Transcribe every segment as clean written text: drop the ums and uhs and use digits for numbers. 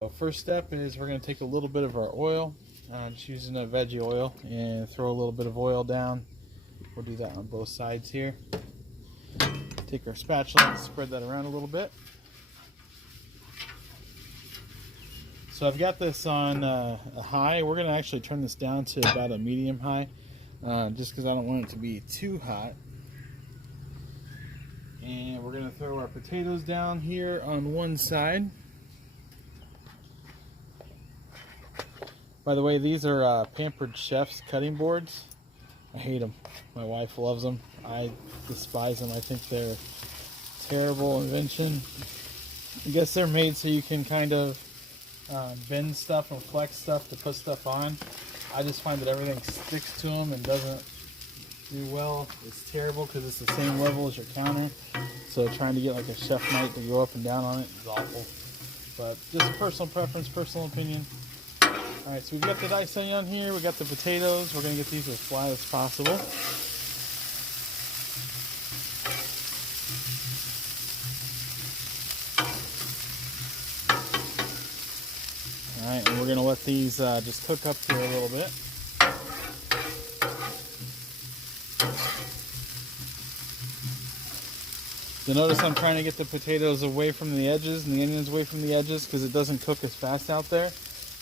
So first step is we're going to take a little bit of our oil, just using a veggie oil, and throw a little bit of oil down. We'll do that on both sides here. Take our spatula and spread that around a little bit. So I've got this on a high. We're going to actually turn this down to about a medium high, just because I don't want it to be too hot. And we're going to throw our potatoes down here on one side. By the way, these are Pampered Chef's cutting boards. I hate them. My wife loves them. I despise them. I think they're a terrible invention. I guess they're made so you can kind of bend stuff and flex stuff to put stuff on. I just find that everything sticks to them and doesn't do well. It's terrible because it's the same level as your counter. So trying to get like a chef knife to go up and down on it is awful. But just personal preference, personal opinion. Alright, so we've got the diced onion on here, we've got the potatoes. We're going to get these as flat as possible. Alright, and we're going to let these just cook up here a little bit. You'll notice I'm trying to get the potatoes away from the edges and the onions away from the edges because it doesn't cook as fast out there.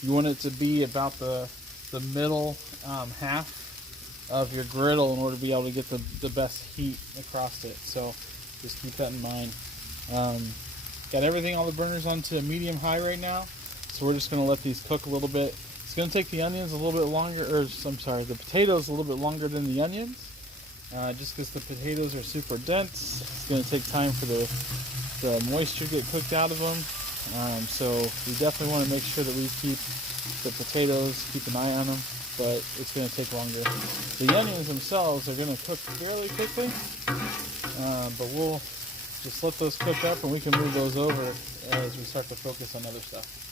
You want it to be about the middle half of your griddle in order to be able to get the best heat across it. So just keep that in mind. Got everything, all the burners onto medium high right now. So we're just going to let these cook a little bit. It's going to take the onions a little bit longer, or I'm sorry, the potatoes a little bit longer than the onions. Just because the potatoes are super dense. It's going to take time for the moisture to get cooked out of them. So we definitely want to make sure that we keep the potatoes, keep an eye on them, but it's going to take longer. The onions themselves are going to cook fairly quickly, but we'll just let those cook up and we can move those over as we start to focus on other stuff.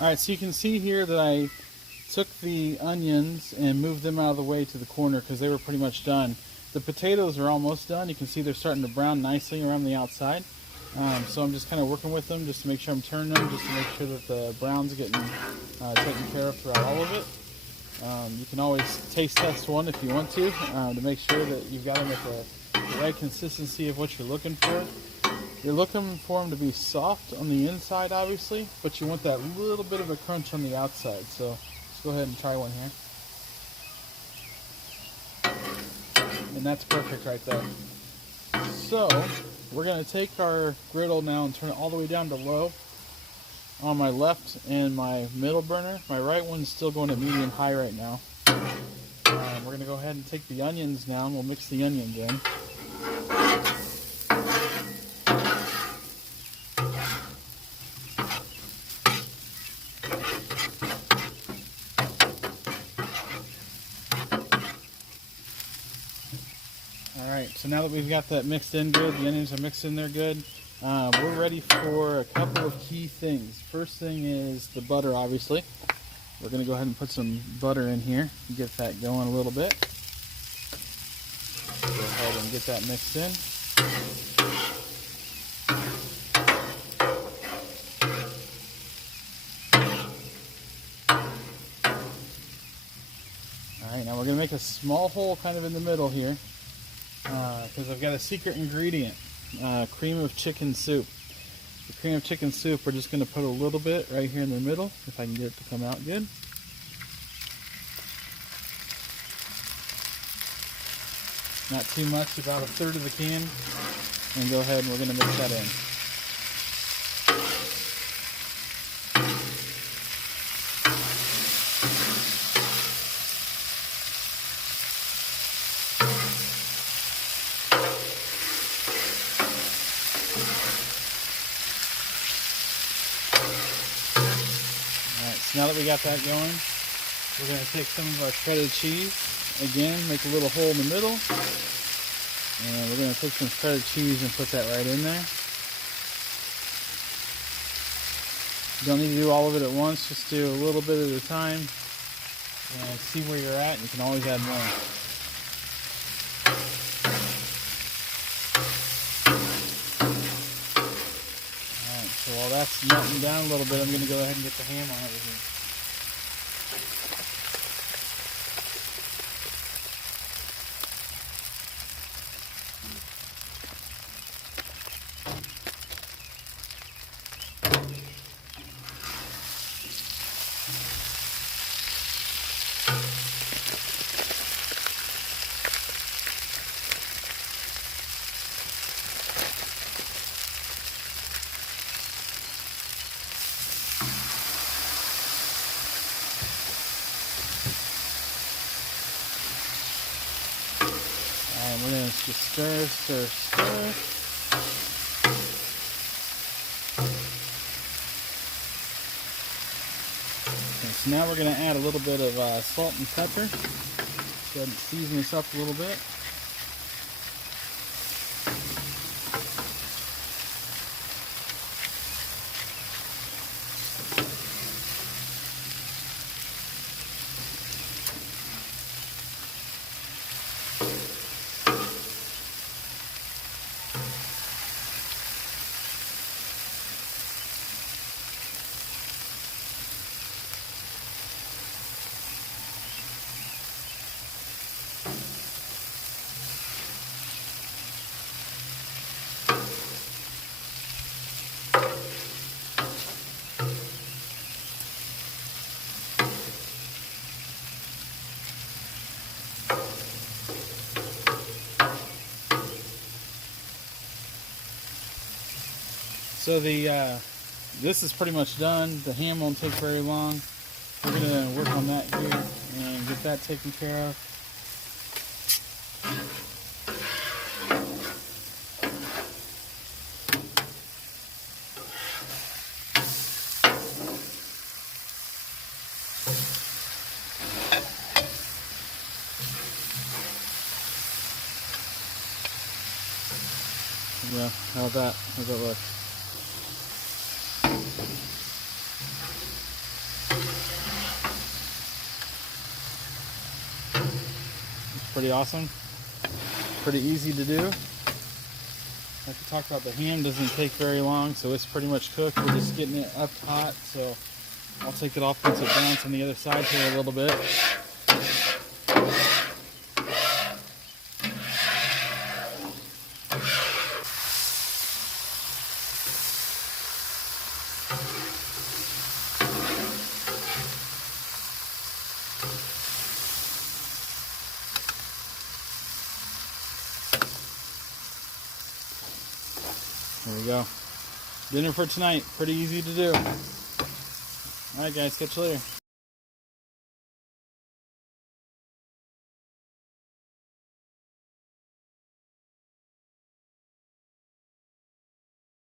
Alright, so you can see here that I took the onions and moved them out of the way to the corner because they were pretty much done. The potatoes are almost done. You can see they're starting to brown nicely around the outside. So I'm just kind of working with them just to make sure I'm turning them, just to make sure that the brown's getting taken care of throughout all of it. You can always taste test one if you want to make sure that you've got them at the right consistency of what you're looking for. You're looking for them to be soft on the inside, obviously, but you want that little bit of a crunch on the outside. So let's go ahead and try one here. And that's perfect right there. So we're going to take our griddle now and turn it all the way down to low on my left and my middle burner. My right one's still going at medium high right now. We're going to go ahead and take the onions now and we'll mix the onions in. Alright, so now that we've got that mixed in good, the onions are mixed in there good, we're ready for a couple of key things. First thing is the butter, obviously. We're going to go ahead and put some butter in here and get that going a little bit. Go ahead and get that mixed in. Alright, now we're going to make a small hole kind of in the middle here. Because I've got a secret ingredient, cream of chicken soup. The cream of chicken soup, we're just going to put a little bit right here in the middle, if I can get it to come out good. Not too much, about 1/3 of the can. And go ahead and we're going to mix that in. Now that we got that going, we're going to take some of our shredded cheese, again, make a little hole in the middle, and we're going to take some shredded cheese and put that right in there. You don't need to do all of it at once, just do a little bit at a time, and see where you're at, and you can always add more. So while that's melting down a little bit, I'm going to go ahead and get the ham on over here. And we're going to just stir, stir, stir. Okay, so now we're going to add a little bit of salt and pepper. Go ahead and season this up a little bit. So this is pretty much done. The ham won't take very long. We're going to work on that here and get that taken care of. Yeah, how about that? How's that look? It's pretty awesome. Pretty easy to do. Like we talked about, the ham doesn't take very long, so it's pretty much cooked. We're just getting it up hot, so I'll take it off once it browns on the other side here a little bit. There we go. Dinner for tonight. Pretty easy to do. Alright guys, catch you later.